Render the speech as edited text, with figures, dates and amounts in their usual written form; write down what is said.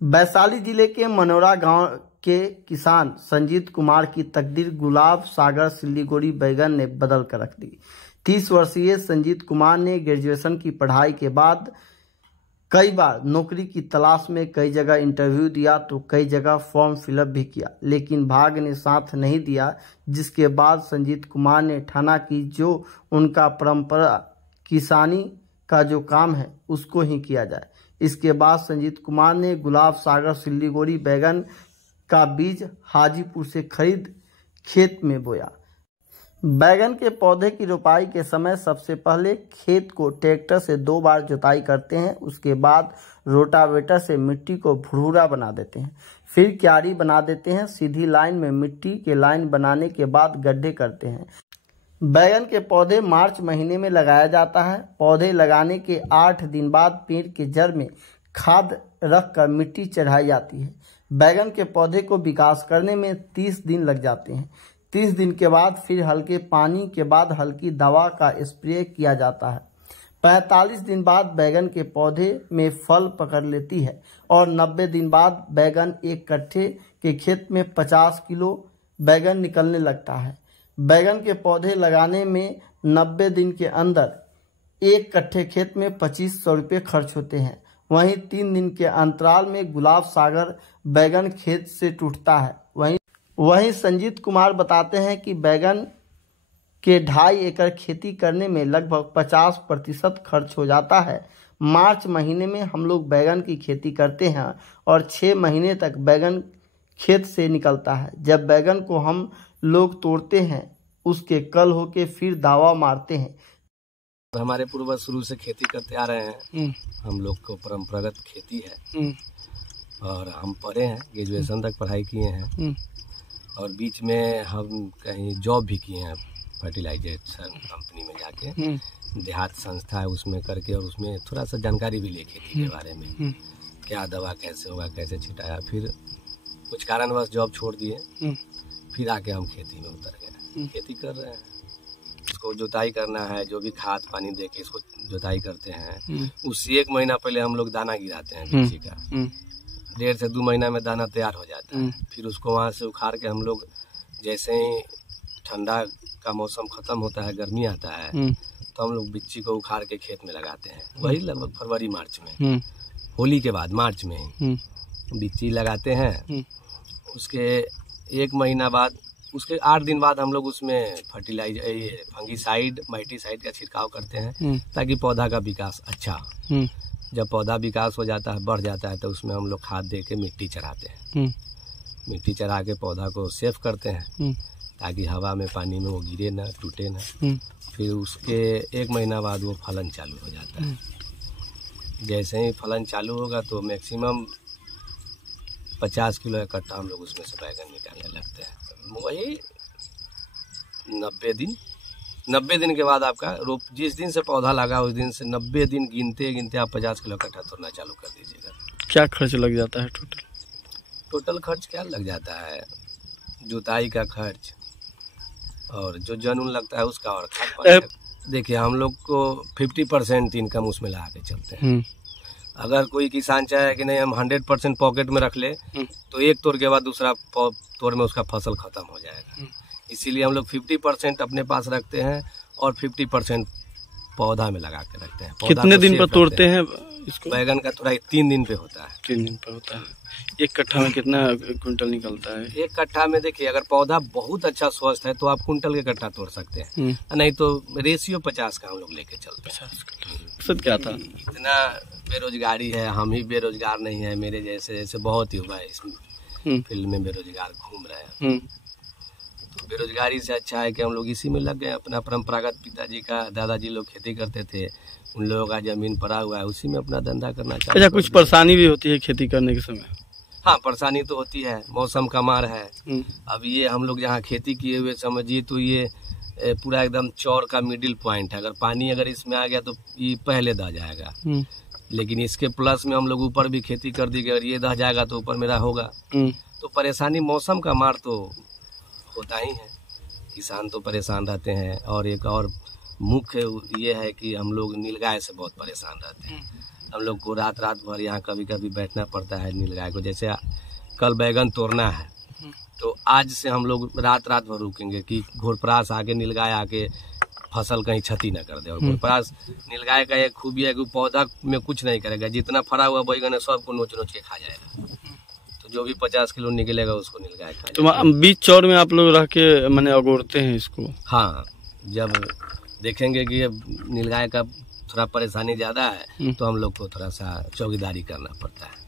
वैशाली जिले के मनोरा गांव के किसान संजीत कुमार की तकदीर गुलाब सागर सिल्लीगुड़ी बैगन ने बदल कर रख दी। 30 वर्षीय संजीत कुमार ने ग्रेजुएशन की पढ़ाई के बाद कई बार नौकरी की तलाश में कई जगह इंटरव्यू दिया तो कई जगह फॉर्म फिलअप भी किया, लेकिन भाग्य ने साथ नहीं दिया। जिसके बाद संजीत कुमार ने ठाना कि जो उनका परंपरा किसानी का जो काम है उसको ही किया जाए। इसके बाद संजीत कुमार ने गुलाब सागर सिल्लीगुड़ी बैगन का बीज हाजीपुर से खरीद खेत में बोया। बैगन के पौधे की रोपाई के समय सबसे पहले खेत को ट्रैक्टर से 2 बार जुताई करते हैं। उसके बाद रोटावेटर से मिट्टी को भुरभुरा बना देते हैं, फिर क्यारी बना देते हैं। सीधी लाइन में मिट्टी के लाइन बनाने के बाद गड्ढे करते हैं। बैगन के पौधे मार्च महीने में लगाया जाता है। पौधे लगाने के 8 दिन बाद पेड़ के जड़ में खाद रखकर मिट्टी चढ़ाई जाती है। बैगन के पौधे को विकास करने में 30 दिन लग जाते हैं। 30 दिन के बाद फिर हल्के पानी के बाद हल्की दवा का स्प्रे किया जाता है। 45 दिन बाद बैगन के पौधे में फल पकड़ लेती है और 90 दिन बाद बैगन एक कट्ठे के खेत में 50 किलो बैगन निकलने लगता है। बैगन के पौधे लगाने में 90 दिन के अंदर एक कट्ठे खेत में 2500 रुपये खर्च होते हैं। वहीं 3 दिन के अंतराल में गुलाब सागर बैगन खेत से टूटता है। वहीं संजीत कुमार बताते हैं कि बैगन के 2.5 एकड़ खेती करने में लगभग 50% खर्च हो जाता है। मार्च महीने में हम लोग बैगन की खेती करते हैं और 6 महीने तक बैगन खेत से निकलता है। जब बैगन को हम लोग तोड़ते हैं उसके कल होके फिर दावा मारते हैं। हमारे पूर्वज शुरू से खेती करते आ रहे हैं। हम लोग को परंपरागत खेती है और हम पढ़े हैं, ग्रेजुएशन तक पढ़ाई किए हैं और बीच में हम कहीं जॉब भी किए हैं फर्टिलाइजर कंपनी में जाके, देहात संस्था है उसमें करके, और उसमें थोड़ा सा जानकारी भी ले खेती के बारे में, क्या दवा कैसे होगा, कैसे छिटाया। फिर कुछ कारणवश जॉब छोड़ दिए, फिर आके हम खेती में उतर गए, खेती कर रहे हैं। उसको जुताई करना है, जो भी खाद पानी दे के इसको जुताई करते हैं। उससे 1 महीना पहले हम लोग दाना गिराते हैं बीज का, 1.5 से 2 महीना में दाना तैयार हो जाता है। फिर उसको वहाँ से उखाड़ के हम लोग, जैसे ही ठंडा का मौसम खत्म होता है, गर्मी आता है, तो हम लोग बिच्ची को उखाड़ के खेत में लगाते हैं। वही लगभग फरवरी मार्च में, होली के बाद मार्च में ही बिच्ची लगाते हैं। उसके 1 महीना बाद, उसके 8 दिन बाद हम लोग उसमें फर्टिलाइजर, फंगीसाइड, माइटीसाइड का छिड़काव करते हैं ताकि पौधा का विकास अच्छा हो। जब पौधा विकास हो जाता है, बढ़ जाता है, तो उसमें हम लोग खाद दे के मिट्टी चढ़ाते हैं। मिट्टी चढ़ा के पौधा को सेफ करते हैं ताकि हवा में पानी में वो गिरे ना, टूटे ना। फिर उसके 1 महीना बाद वो फलन चालू हो जाता है। जैसे ही फलन चालू होगा तो मैक्सिमम 50 किलो इकट्ठा हम लोग उसमें से बैगन निकालने लगते हैं। वही 90 दिन के बाद आपका रोप, जिस दिन से पौधा लगा उस दिन से 90 दिन गिनते गिनते आप 50 किलो इकट्ठा तोड़ना चालू कर दीजिएगा। क्या खर्च लग जाता है टोटल खर्च क्या लग जाता है? जुताई का खर्च और जो जनून लगता है उसका, और खाद पानी। देखिए, हम लोग को 50% इनकम उसमें लगा के चलते हैं। अगर कोई किसान चाहे कि नहीं हम 100% पॉकेट में रख ले, तो एक तोड़ के बाद दूसरा तोड़ में उसका फसल खत्म हो जाएगा। इसीलिए हम लोग 50% अपने पास रखते हैं और 50% पौधा में लगा के रखते हैं। कितने दिन पर तोड़ते हैं इसको? बैगन का तुराई 3 दिन पे होता है। 3 दिन पे होता है। 1 कट्ठा में कितना कुंटल निकलता है? 1 कट्ठा में देखिए, अगर पौधा बहुत अच्छा स्वस्थ है तो आप कुंटल के कट्ठा तोड़ सकते हैं, नहीं तो रेशियो 50 का हम लोग लेके चलते हैं। क्या था? इतना बेरोजगारी है, हम ही बेरोजगार नहीं है, मेरे जैसे बहुत युवा है इस फील्ड में बेरोजगार घूम रहे हैं। तो बेरोजगारी से अच्छा है कि हम लोग इसी में लग गए। अपना परंपरागत पिताजी का, दादाजी लोग खेती करते थे, उन लोगों का जमीन पड़ा हुआ है, उसी में अपना धंधा करना चाहिए। अच्छा, कुछ परेशानी भी होती है खेती करने के समय? हाँ, परेशानी तो होती है, मौसम का मार है। अब ये हम लोग जहाँ खेती किए हुए समझिए तो ये पूरा एकदम चौर का मिडिल पॉइंट है। अगर पानी अगर इसमें आ गया तो ये पहले दह जाएगा, लेकिन इसके प्लस में हम लोग ऊपर भी खेती कर दी, अगर ये दह जाएगा तो ऊपर मेरा होगा। तो परेशानी, मौसम का मार तो होता ही है, किसान तो परेशान रहते हैं। और एक और मुख्य ये है कि हम लोग नीलगाय से बहुत परेशान रहते हैं। हम लोग को रात भर यहाँ कभी कभी बैठना पड़ता है नीलगाय को। जैसे कल बैगन तोड़ना है तो आज से हम लोग रात भर रुकेंगे कि घोरपरास आके नीलगाय आके फसल कहीं क्षति न कर दे। और घोरपरास नीलगाय का एक खूबी है कि पौधा में कुछ नहीं करेगा, जितना फरा हुआ बैगन है सबको नोच के खा जाएगा। तो जो भी 50 किलो निकलेगा उसको नीलगाय खा जाएगा। तो बीच चौर में आप लोग रह के मैंने अगोरते हैं इसको? हाँ, जब देखेंगे कि नीलगाय का थोड़ा परेशानी ज्यादा है तो हम लोग को थोड़ा सा चौकीदारी करना पड़ता है।